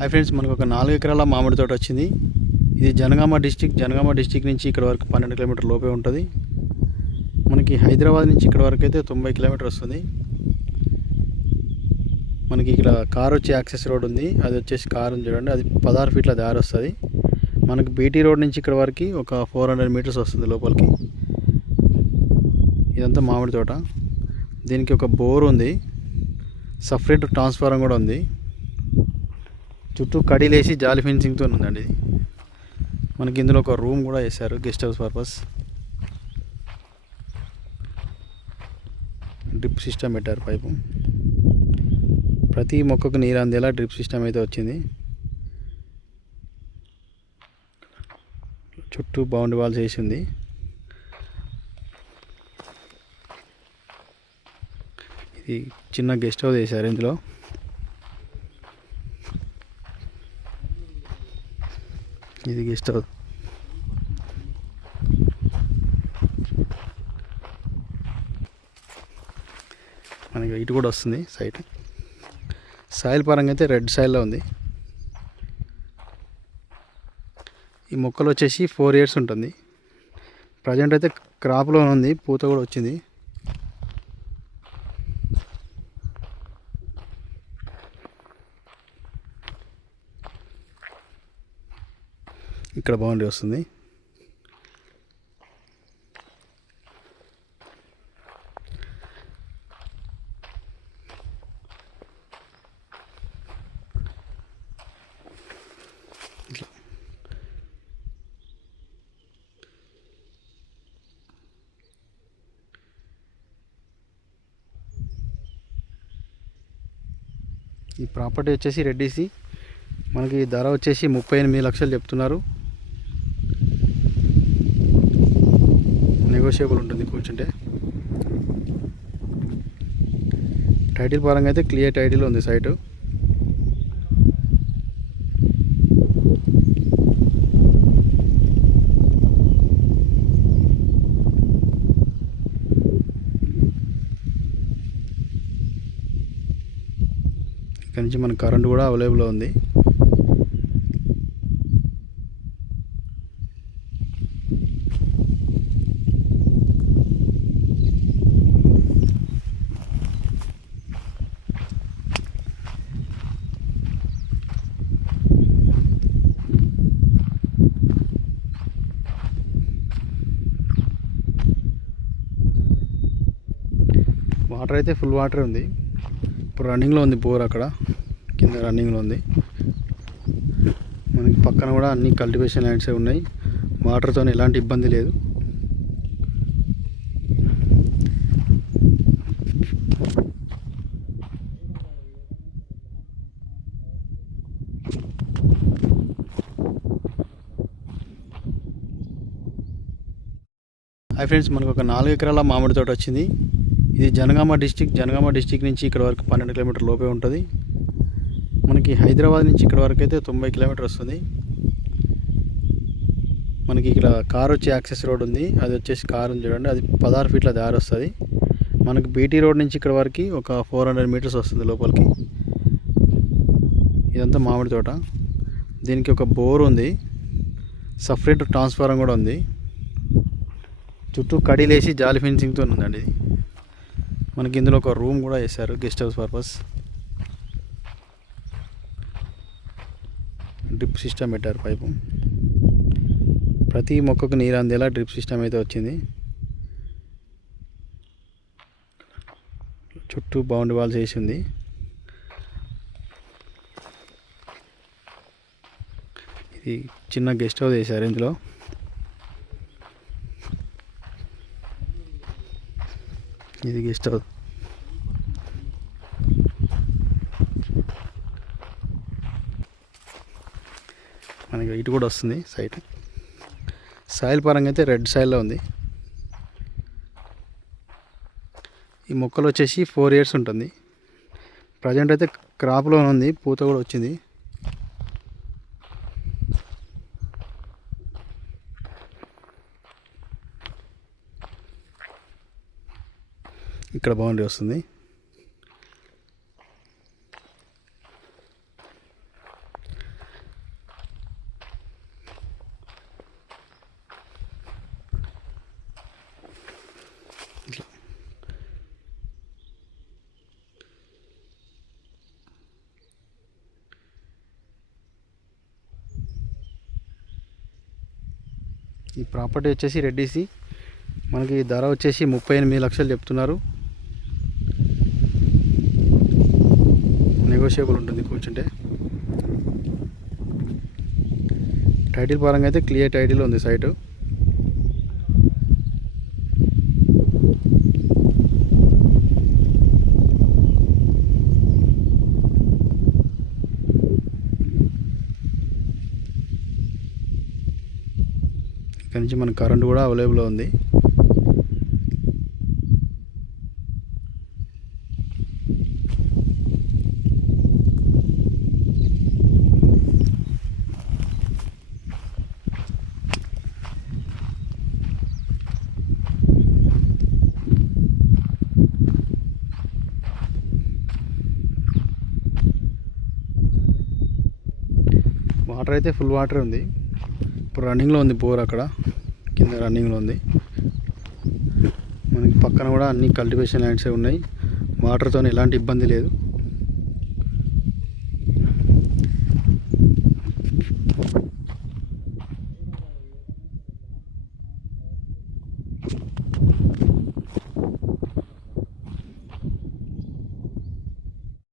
Hi friends, మనకు ఒక 4 ఎకరాల మామిడి తోట వచ్చింది. ఇది జనగామ డిస్టిక్ నుంచి ఇక్కడ వరకు 12 కిలోమీటర్ లోపే ఉంటుంది. మనకి హైదరాబాద్ నుంచి ఇక్కడ వరకు అయితే 90 కిలోమీటర్ వస్తుంది. మనకి ఇక్కడ కార్ వచ్చే యాక్సెస్ రోడ్ ఉంది. అది వచ్చేసి కార్ ఉంది చూడండి, అది 16 ఫీట్ల దారి వస్తుంది. మనకి బీటీ రోడ్ నుంచి ఇక్కడ వరకు ఒక 400 మీటర్స్ వస్తుంది లోపలికి. ఇదంతా మామిడి తోట. దీనికి ఒక బోర్ ఉంది, సపరేట్ ట్రాన్స్ఫారం కూడా ఉంది. చుట్టూ కడీలేసి జాలి ఫెన్సింగ్తో ఉందండి ఇది. మనకి ఇందులో ఒక రూమ్ కూడా వేశారు, guest house purpose. Drip system పెట్టారు, పైపు. ప్రతి మొక్కకు నీరు అందేలా డ్రిప్ సిస్టమ్ అయితే వచ్చింది. చుట్టూ బౌండరీ వాల్స్ వేసి ఉంది. ఇది చిన్న గెస్ట్ హౌస్ వేశారు ఇందులో. ఇది గెస్ట్ హౌస్. మనకి ఇటు కూడా వస్తుంది సైట్. సాయిల్ పరంగా అయితే రెడ్ సాయిల్లో ఉంది. ఈ మొక్కలు వచ్చేసి 4 years ఉంటుంది. ప్రజెంట్ అయితే క్రాప్లో ఉంది, పూత కూడా వచ్చింది. ఇక్కడ బౌండరీ వస్తుంది. ఈ ప్రాపర్టీ వచ్చేసి రెడ్డిసి. మనకి ధర వచ్చేసి 38 లక్షలు చెప్తున్నారు. నెగోషియబుల్ ఉంటుంది కూర్చుంటే. టైటిల్ పరంగా అయితే క్లియర్ టైటిల్ ఉంది సైటు. ఇక్కడ నుంచి మన కరెంట్ కూడా అవైలబుల్ ఉంది. వాటర్ అయితే ఫుల్ వాటర్ ఉంది. ఇప్పుడు రన్నింగ్లో ఉంది బోర్, అక్కడ కింద రన్నింగ్లో ఉంది. మనకి పక్కన కూడా అన్ని కల్టివేషన్ ల్యాండ్సే ఉన్నాయి. వాటర్తో ఎలాంటి ఇబ్బంది లేదు. హాయ్ ఫ్రెండ్స్, మనకు ఒక 4 ఎకరాల మామిడి తోట వచ్చింది. ఇది జనగామ డిస్టిక్ నుంచి ఇక్కడ వరకు 12 కిలోమీటర్ లోపే ఉంటుంది. మనకి హైదరాబాద్ నుంచి ఇక్కడ వరకు అయితే 90 కిలోమీటర్ వస్తుంది. మనకి ఇక్కడ కార్ వచ్చే యాక్సెస్ రోడ్ ఉంది. అది వచ్చేసి కార్ ఉంది చూడండి, అది 16 ఫీట్ల దారి వస్తుంది. మనకి బీటీ రోడ్ నుంచి ఇక్కడ వరకు ఒక 400 మీటర్స్ వస్తుంది లోపలికి. ఇదంతా మామిడి తోట. దీనికి ఒక బోర్ ఉంది, సపరేట్ ట్రాన్స్ఫారం కూడా ఉంది. చుట్టూ కడీలేసి జాలి ఫెన్సింగ్తో ఉందండి ఇది. మనకి ఇందులో ఒక రూమ్ కూడా వేశారు, guest house purpose. Drip system పెట్టారు, పైపు. ప్రతి మొక్కకు నీరు అందేలా డ్రిప్ సిస్టమ్ అయితే వచ్చింది. చుట్టూ బౌండరీ వాల్స్ వేసి ఉంది. ఇది చిన్న గెస్ట్ హౌస్ వేశారు ఇందులో. ఇది గెస్ట్ హౌస్. మనకి ఇటు కూడా వస్తుంది సైట్. సాయిల్ పరంగా అయితే రెడ్ సాయిల్లో ఉంది. ఈ మొక్కలు వచ్చేసి 4 years ఉంటుంది. ప్రజెంట్ అయితే క్రాప్లో ఉంది, పూత కూడా వచ్చింది. ఇక్కడ బౌండరీ వస్తుంది. ఈ ప్రాపర్టీ వచ్చేసి రెడ్డిసి. మనకి ధర వచ్చేసి 38 లక్షలు చెప్తున్నారు. నెగోషియబుల్ ఉంటుంది కూర్చుంటే. టైటిల్ పరంగా అయితే క్లియర్ టైటిల్ ఉంది సైటు. ఇక్కడ నుంచి మన కరెంట్ కూడా అవైలబుల్ ఉంది. వాటర్ అయితే ఫుల్ వాటర్ ఉంది. ఇప్పుడు రన్నింగ్లో ఉంది బోర్, అక్కడ కింద రన్నింగ్లో ఉంది. మనకి పక్కన కూడా అన్ని కల్టివేషన్ ల్యాండ్సే ఉన్నాయి. వాటర్తో ఎలాంటి ఇబ్బంది లేదు.